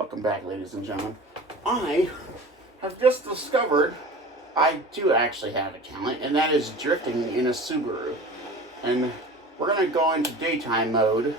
Welcome back, ladies and gentlemen. I have just discovered I do actually have a talent, and that is drifting in a Subaru. And we're going to go into daytime mode,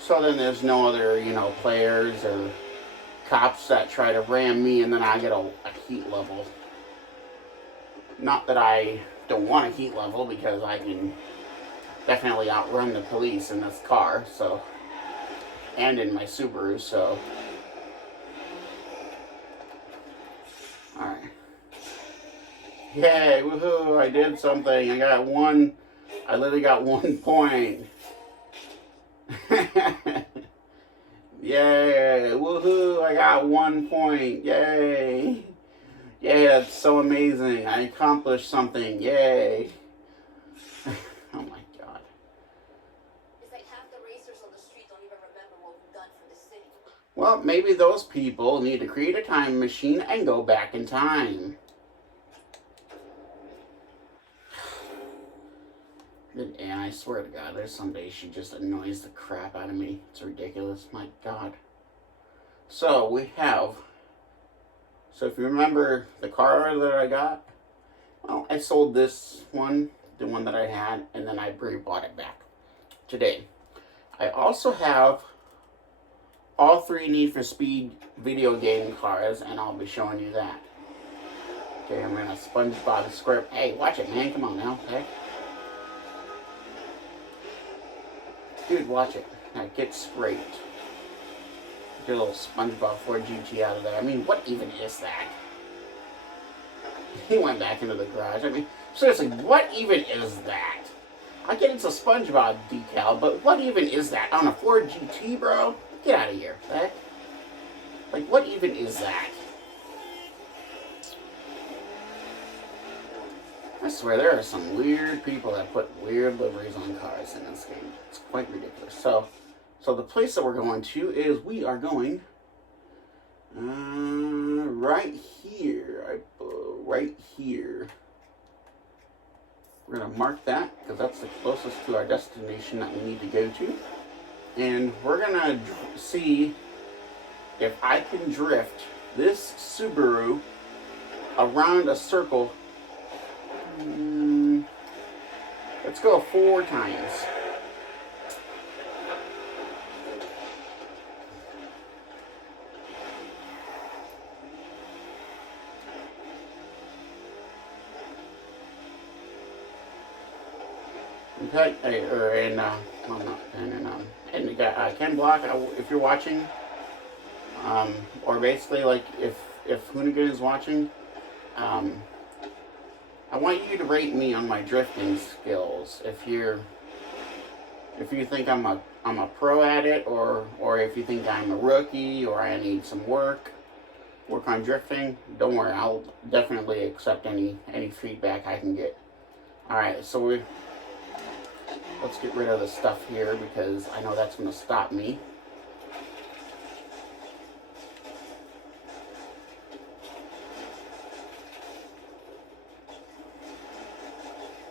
so then there's no other, players or cops that try to ram me, and then I get a heat level. Not that I don't want a heat level, because I can definitely outrun the police in this car, so... and in my Subaru, so... Alright. Yay, woohoo, I did something. I literally got 1 point. Yay, woohoo, I got 1 point. Yay. Yay, that's so amazing. I accomplished something. Yay. Oh my god. It's like half the racers on the street don't even remember what we've done for the city. Well, maybe those people need to create a time machine and go back in time. And I swear to God, there's some days she just annoys the crap out of me. It's ridiculous. My God. So, so if you remember the car that I got, well, I sold this one, the one that I had, and then I bought it back today. I also have all 3 Need for Speed video game cars, and I'll be showing you that. Okay, I'm gonna SpongeBob script. Hey, watch it, man. Come on now. Hey. Dude, watch it. Now get straight. Get a little SpongeBob 4 GT out of there. I mean, what even is that? He went back into the garage. I mean, seriously, what even is that? I get it's a SpongeBob decal, but what even is that? On a 4 GT, bro? Get out of here. That? Like, what even is that? I swear, there are some weird people that put weird liveries on cars in this game. It's quite ridiculous. So the place that we're going to is, we are going right here. Right here. We're going to mark that, because that's the closest to our destination that we need to go to. And we're going to see if I can drift this Subaru around a circle. Let's go 4 times. Okay, Ken Block, if you're watching, or basically, like, if Hoonigan is watching, I want you to rate me on my drifting skills. If you think I'm a pro at it, or if you think I'm a rookie, or I need some work on drifting, don't worry, I'll definitely accept any feedback I can get. Alright, so let's get rid of the stuff here, because I know that's going to stop me.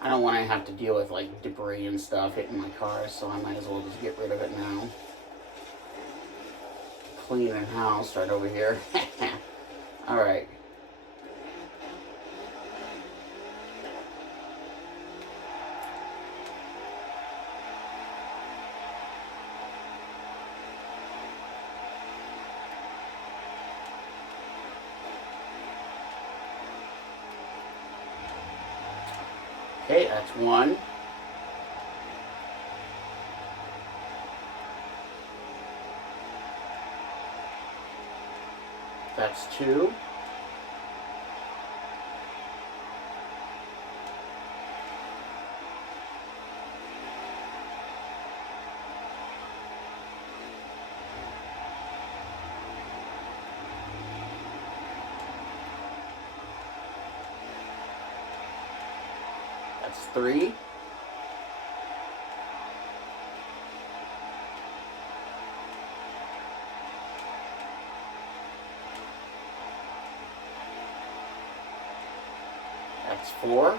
I don't want to have to deal with, like, debris and stuff hitting my car, so I might as well just get rid of it now. Cleaning house right over here. Alright. Okay, that's 1. That's 2. That's 3. That's 4. Let's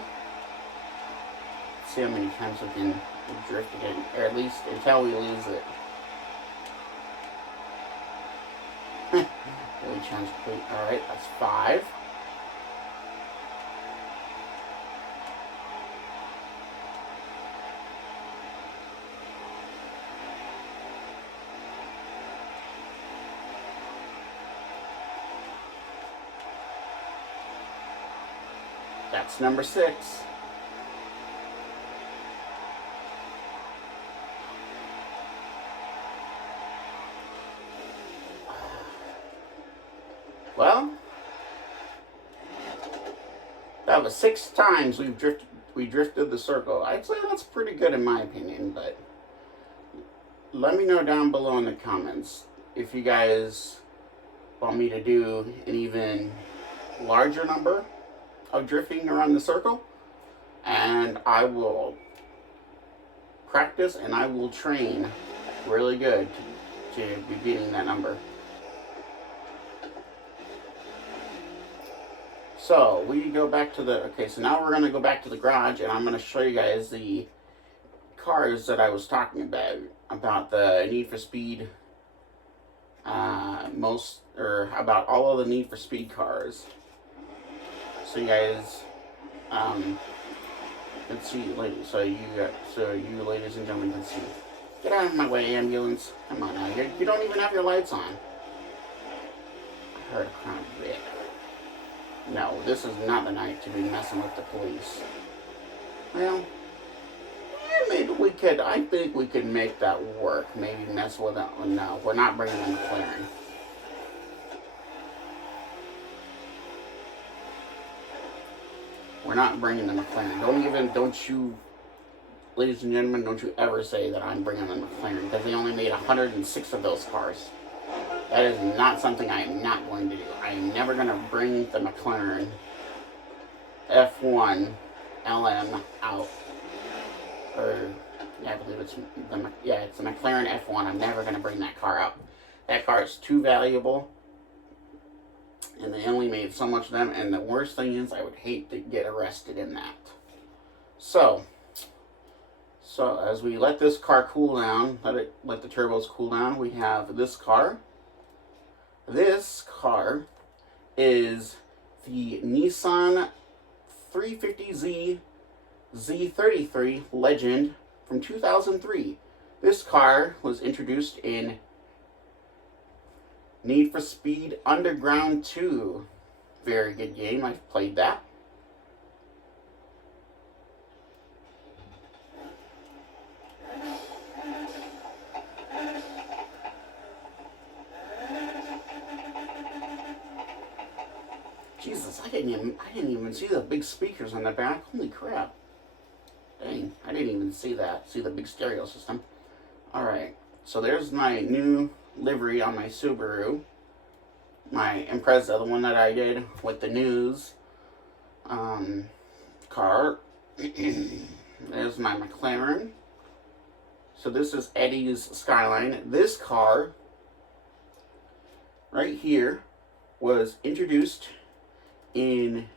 see how many times we can drift again, or at least until we lose it. Daily challenge complete. Alright, that's 5. That's number 6. Well, that was 6 times we drifted the circle. I'd say that's pretty good in my opinion, but let me know down below in the comments if you guys want me to do an even larger number of drifting around the circle, and I will practice and I will train really good to be beating that number. So we go back to the, okay, so now we're going to go back to the garage, and I'm going to show you guys the cars that I was talking about the Need for Speed, about all of the Need for Speed cars. So you guys can see, so you ladies and gentlemen can see. Get out of my way, ambulance. Come on now, you don't even have your lights on. I heard a crime bit. No, this is not the night to be messing with the police. Well, maybe we could, I think we could make that work. Maybe mess with it. No, we're not bringing in the McLaren. We're not bringing the McLaren. Don't you, ladies and gentlemen, don't you ever say that I'm bringing the McLaren, because they only made 106 of those cars. That is not something I am not going to do. I am never going to bring the McLaren F1 LM out. Or, yeah, I believe it's the McLaren F1. I'm never going to bring that car out. That car is too valuable, and they only made so much of them, and the worst thing is I would hate to get arrested in that. So as we let this car cool down, let the turbos cool down, we have this car. This car is the Nissan 350Z Z33 Legend from 2003. This car was introduced in Need for Speed Underground 2. Very good game. I've played that. Jesus, I didn't even see the big speakers on the back. Holy crap. Dang, I didn't even see that. See the big stereo system. Alright, so there's my new livery on my Subaru. My Impreza, the one that I did with the news car. There's my McLaren. So this is Eddie's Skyline. This car right here was introduced in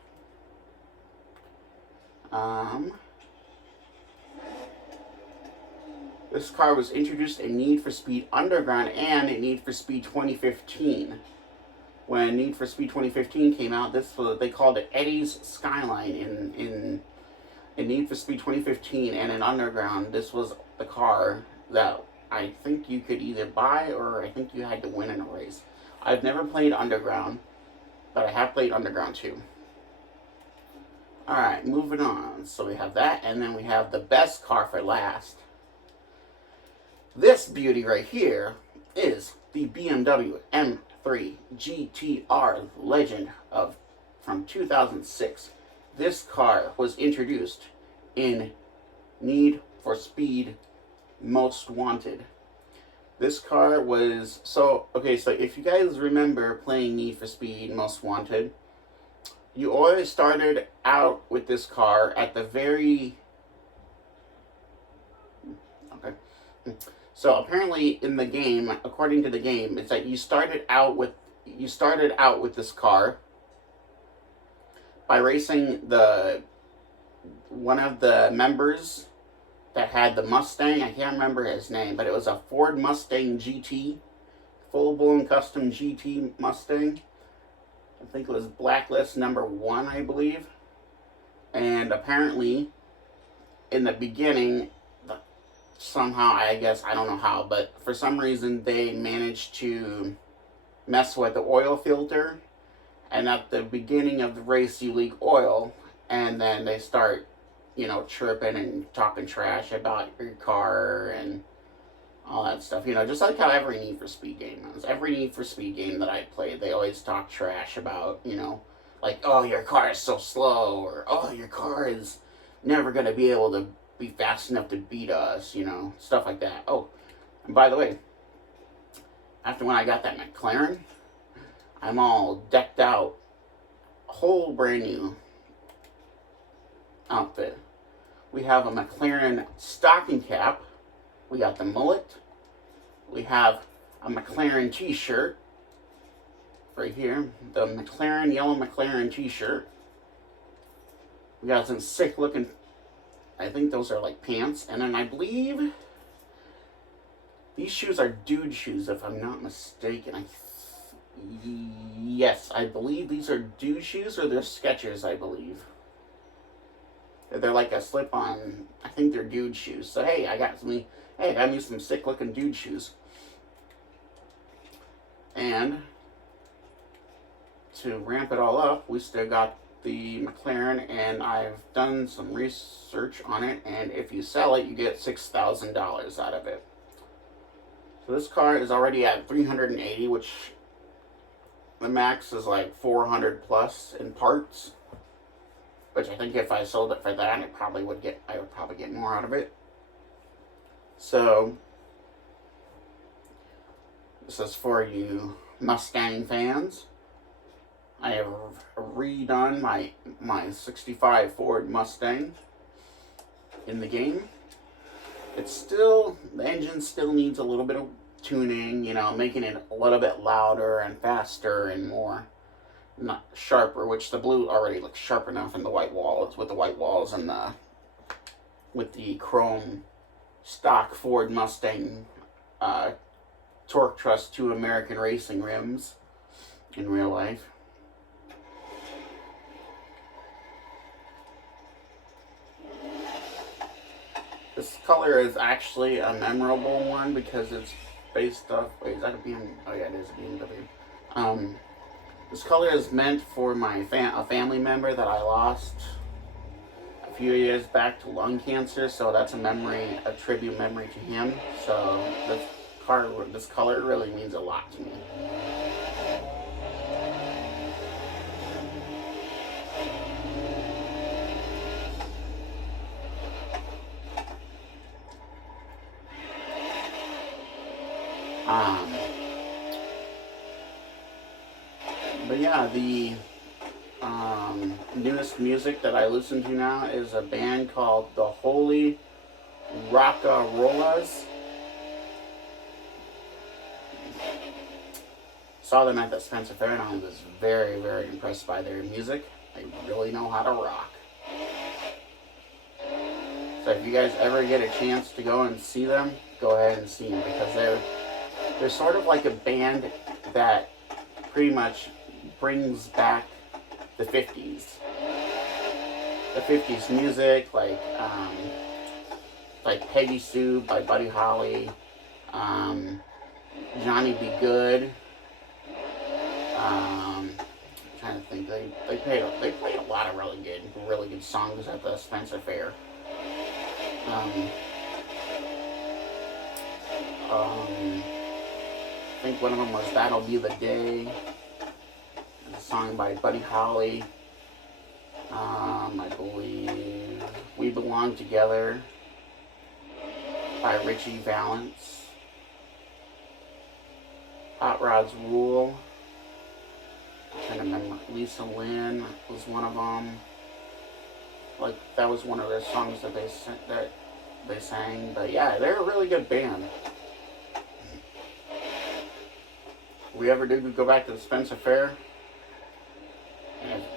this car was introduced in Need for Speed Underground and in Need for Speed 2015. When Need for Speed 2015 came out, they called it Eddie's Skyline in Need for Speed 2015, and in Underground, this was the car that I think you could either buy or I think you had to win in a race. I've never played Underground, but I have played Underground 2. Alright, moving on. So we have that, and then we have the best car for last. This beauty right here is the BMW M3 GTR Legend from 2006. This car was introduced in Need for Speed Most Wanted. This car was, so if you guys remember playing Need for Speed Most Wanted, you always started out with this car at the very, so apparently in the game, according to the game, it's that you started out with this car by racing one of the members that had the Mustang. I can't remember his name, but it was a Ford Mustang GT full-blown custom GT Mustang. I think it was Blacklist #1, I believe. And apparently, in the beginning, somehow, I guess, I don't know how, but for some reason they managed to mess with the oil filter. And at the beginning of the race, you leak oil, and then they start, tripping and talking trash about your car and all that stuff. Just like how every Need for Speed game is. Every Need for Speed game that I played, they always talk trash about, like, oh, your car is so slow, or oh, your car is never going to be able to be fast enough to beat us, stuff like that. Oh, and by the way, after when I got that McLaren, I'm all decked out, whole brand new outfit. We have a McLaren stocking cap. We got the mullet. We have a McLaren t-shirt right here. The yellow McLaren t-shirt. We got some sick looking, I think those are like pants. And then I believe these shoes are dude shoes, if I'm not mistaken. Yes, I believe these are dude shoes, or they're Skechers, I believe. They're like a slip-on. I think they're dude shoes. So hey, I got me some sick-looking dude shoes. And to ramp it all up, we still got the McLaren, and I've done some research on it. And if you sell it, you get $6,000 out of it. So this car is already at 380, which the max is like 400 plus in parts. Which I think if I sold it for that, I would probably get more out of it. So this is for you Mustang fans. I have redone my 65 Ford Mustang in the game. The engine still needs a little bit of tuning, making it a little bit louder and faster and more not sharper, which the blue already looks sharp enough in the white walls, with the white walls and with the chrome stock Ford Mustang Torque Trust 2 American racing rims in real life. This color is actually a memorable one because it's based off. Wait, is that a BMW? Oh yeah, it is a BMW. This color is meant for a family member that I lost a few years back to lung cancer, so that's a tribute memory to him. So this color really means a lot to me. But yeah, the newest music that I listen to now is a band called the Holy Rockarollas. Saw them at the Spencer Fair and I was very, very impressed by their music. They really know how to rock. So if you guys ever get a chance to go and see them, go ahead and see them, because they're sort of like a band that pretty much brings back the 50s. The 50s music, like Peggy Sue by Buddy Holly, Johnny B. Good. I'm trying to think. They played a lot of really good songs at the Spencer Fair. I think one of them was "That'll Be the Day." A song by Buddy Holly. I believe "We Belong Together" by Richie Valens. Hot Rod's Rule. I'm trying to remember. Lisa Lynn was one of them. Like, that was one of their songs that they sang. But yeah, they're a really good band. If we ever do go back to the Spencer Fair,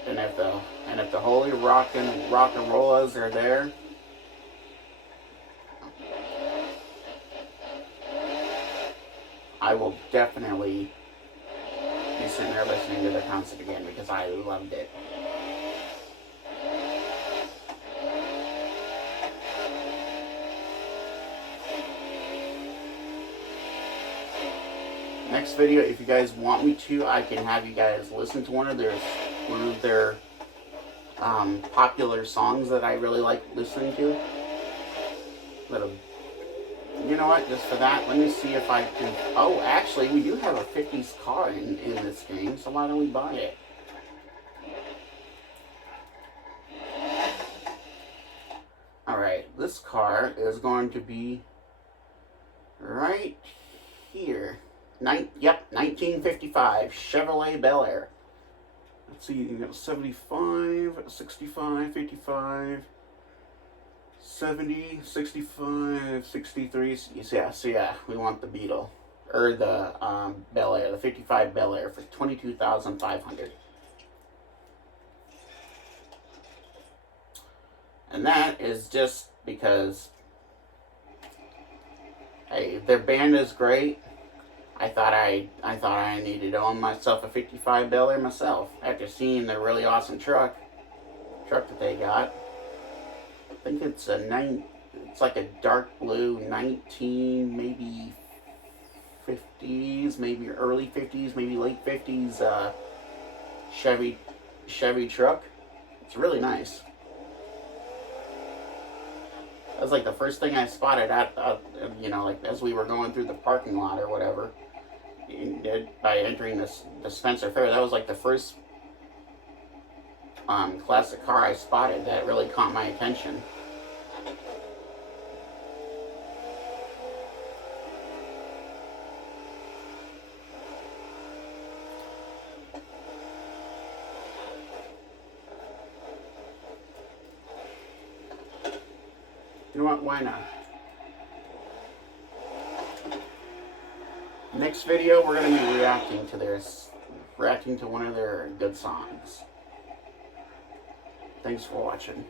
and if the Holy Rockarollas are there, I I will definitely be sitting there listening to their concert again because I loved it. Next video, if you guys want me to, I can have you guys listen to one of their popular songs that I really like listening to. But you know what? Just for that, let me see if I can. Oh, actually, we do have a '50s car in this game, so why don't we buy it? All right, this car is going to be right here. 1955 Chevrolet Bel Air. Let's see, you got 75, 65, 55, 70, 65, 63. So yeah, we want the Beetle. Or the Bel Air, the 55 Bel Air for $22,500. And that is just because, hey, their band is great. I thought I needed to own myself a 55 Bel Air myself after seeing their really awesome truck that they got. I think it's it's like a dark blue 19, maybe 50s, maybe early 50s, maybe late 50s Chevy truck. It's really nice. That was like the first thing I spotted like as we were going through the parking lot or whatever. By entering the Spencer Fair, that was like the first classic car I spotted that really caught my attention. You know what? Why not? Next video, we're going to be reacting to one of their good songs. Thanks for watching.